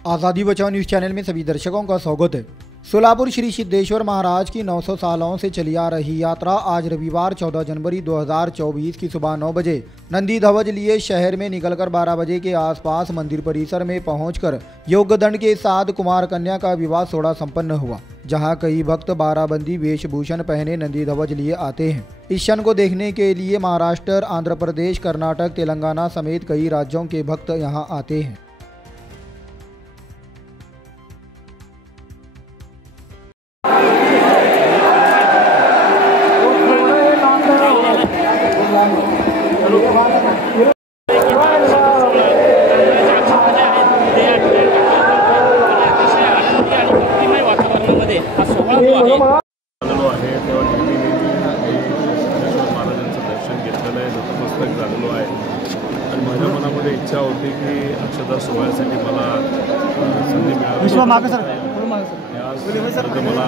आज़ादी बचाओ news channel में सभी दर्शकों का स्वागत है। सोलापुर श्री सिद्धेश्वर महाराज की 900 सालों से चली आ रही यात्रा आज रविवार 14 जनवरी 2024 की सुबह 9 बजे नंदी ध्वज लिए शहर में निकलकर 12 बजे के आसपास मंदिर परिसर में पहुंचकर योगदंड के साथ कुमार कन्या का विवाह सोड़ा संपन्न हुआ, जहां कई भक्त बाराबंदी वेशभूषण पहने नंदी ध्वज लिए आते हैं। इस क्षण को देखने के लिए महाराष्ट्र, आंध्र प्रदेश, कर्नाटक, तेलंगाना समेत कई राज्यों के भक्त यहां आते हैं। महाराजांचं दर्शन घेतलेलं आहे, नतमस्तक झालेलो आहे आणि माझ्या मनामध्ये इच्छा होती की अक्षता सोहळ्यासाठी मला संधी मिळावी। मला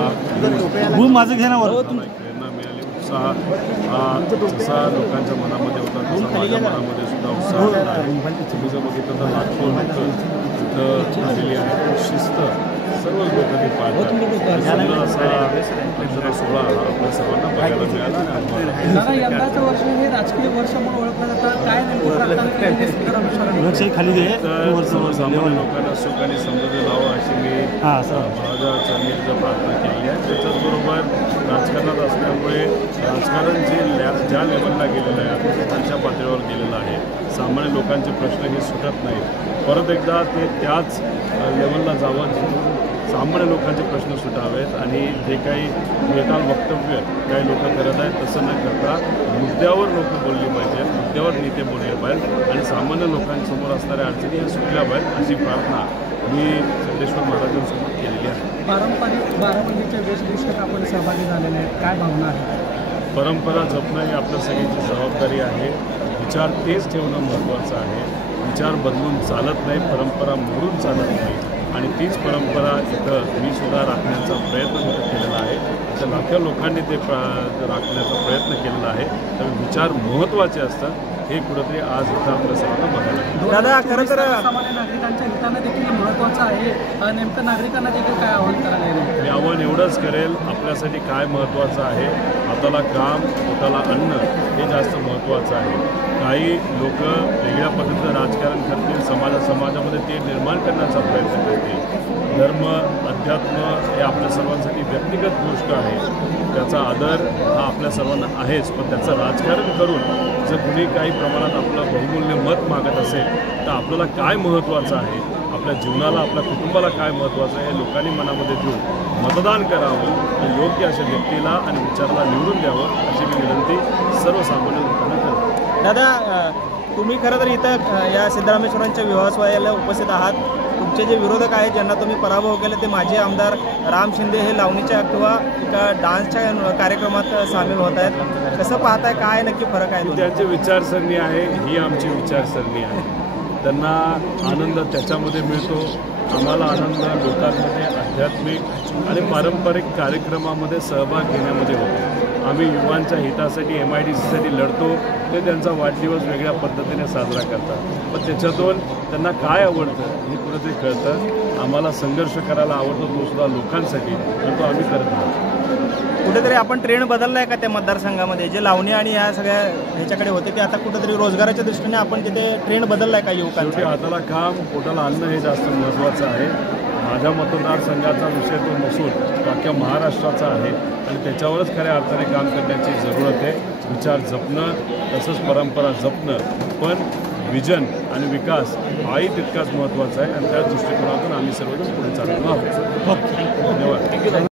प्रेरणा मिळाली, उत्साह जसा लोकांच्या मनामध्ये होता तसा माझ्या मनामध्ये सुद्धा उत्साह आला आहे। तुम्ही जर बघितलं तर लाखो लोक इथं आलेली आहेत, शिस्त सर्व लोकांनी पाळतात। सुंदर असा अक्षता सोहळा आपल्या सर्वांना बघायला मिळाला। यंदाचं वर्ष हे राजकीय वर्ष म्हणून ओळखलं जातं, काय सर्वसामान्य लोकांना सुख आणि समृद्धी लावो अशी मी महाराजा चरणी प्रार्थना केली आहे। त्याच्याचबरोबर राजकारणात असल्यामुळे राजकारण जे ज्या लेवलला गेलेलं आहे, त्यांच्या पातळीवर गेलेलं आहे, सामान्य लोकांचे प्रश्न हे सुटत नाहीत। परत एकदा ते त्याच लेवलला जावं, सामान्य लोकांचे प्रश्न सुटावेत आणि जे काही बेताल वक्तव्य काही लोक करत आहेत तसं न करता मुद्द्यावर लोक बोलली पाहिजेत, मुद्द्यावर नेते बोलले पाहिजेत आणि सामान्य लोकांसमोर असणाऱ्या अडचणी ह्या सुटल्या पाहिजेत अशी प्रार्थना मी सिद्धेश्वर महाराजांसमोर केलेली आहे। पारंपरिक बाराबंदीच्या वेशभूषेत आपण सहभागी झालेले आहेत, काय भावना आहे? परंपरा जपणं ही आपल्या सगळ्यांची जबाबदारी आहे। विचार तेच ठेवणं महत्त्वाचं आहे। विचार बदलून चालत नाही, परंपरा मोडून चालत नाही आणि तीच परंपरा इथं मी सुद्धा राखण्याचा प्रयत्न केलेला आहे। अशा लाखो लोकांनी ते राखण्याचा प्रयत्न केलेला आहे। त्यामुळे विचार महत्त्वाचे असतात, हे कुठंतरी आज इथं आपल्या सर्वांना बघायला मिळतं। दादा, खरं तर सामान्य नागरिकांच्या हितानं देखील महत्त्वाचं आहे, नेमकं नागरिकांना देखील काय आव्हान करायला? मी आव्हान एवढंच करेल, आपल्यासाठी काय महत्त्वाचं आहे, हाताला काम, पोटाला अन्न हे जास्त महत्त्वाचं आहे। काही लोक वेगळ्या पद्धतीचं राजकारण करतील, समाजामध्ये ते निर्माण करण्याचा प्रयत्न करतील। धर्म, अध्यात्म हे आपल्या सर्वांसाठी व्यक्तिगत गोष्ट आहे, त्याचा आदर हा आपल्या सर्वांना आहेच, पण त्याचं राजकारण करून जर कुणी काही प्रमाणात आपलं बहुमूल्य मत मागत असेल तर आपल्याला काय महत्त्वाचं आहे, आपल्या जीवनाला, आपल्या कुटुंबाला काय महत्त्वाचं आहे हे लोकांनी मनामध्ये ठेवून मतदान करावं आणि योग्य अशा व्यक्तीला आणि विचाराला निवडून द्यावं अशी मी विनंती सर्वसामान्य लोकांना करतो। दादा, तुम्ही खरं तर इथं या सिद्धरामेश्वरांच्या विवाह सोहळ्याला उपस्थित आहात। तुमचे जे विरोधक आहेत, ज्यांना तुम्ही पराभव केला, ते माजी आमदार राम शिंदे हे लावणीच्या किंवा एका डान्सच्या कार्यक्रमात सामील होत आहेत। कसं पाहताय, काय नक्की फरक आहे? त्यांची विचारसरणी आहे, ही आमची विचारसरणी आहे। त्यांना आनंद त्याच्यामध्ये मिळतो, आम्हाला आनंद लोकांमध्ये आध्यात्मिक आणि पारंपरिक कार्यक्रमामध्ये सहभाग घेण्यामध्ये होतो। आम्ही युवांच्या हितासाठी MIDCसाठी लढतो, ते त्यांचा वाढदिवस वेगळ्या पद्धतीने साजरा करतात, पण त्याच्यातून त्यांना काय आवडतं हे कुठेतरी कळतं। आम्हाला संघर्ष करायला आवडतो, तो सुद्धा लोकांसाठी, पण तो आम्ही करत आहोत। कुठेतरी आपण ट्रेंड बदलला आहे का त्या मतदारसंघामध्ये? जे लावणी आणि या सगळ्या ह्याच्याकडे होते ते आता कुठेतरी रोजगाराच्या दृष्टीने आपण तिथे ट्रेंड बदलला आहे का युवकांचा? हाताला काम, पोटाला अन्न हे जास्त महत्त्वाचं आहे। माझ्या मतदारसंघाचा विषय तो नसून अख्ख्या महाराष्ट्राचा आहे आणि त्याच्यावरच खऱ्या अर्थाने काम करण्याची जरूरत आहे। विचार जपणं, तसंच परंपरा जपणं, पण विजन आणि विकास हाही तितकाच महत्त्वाचा आहे आणि त्या दृष्टिकोनातून आम्ही सर्वजण पुढे चाललो आहोत। धन्यवाद।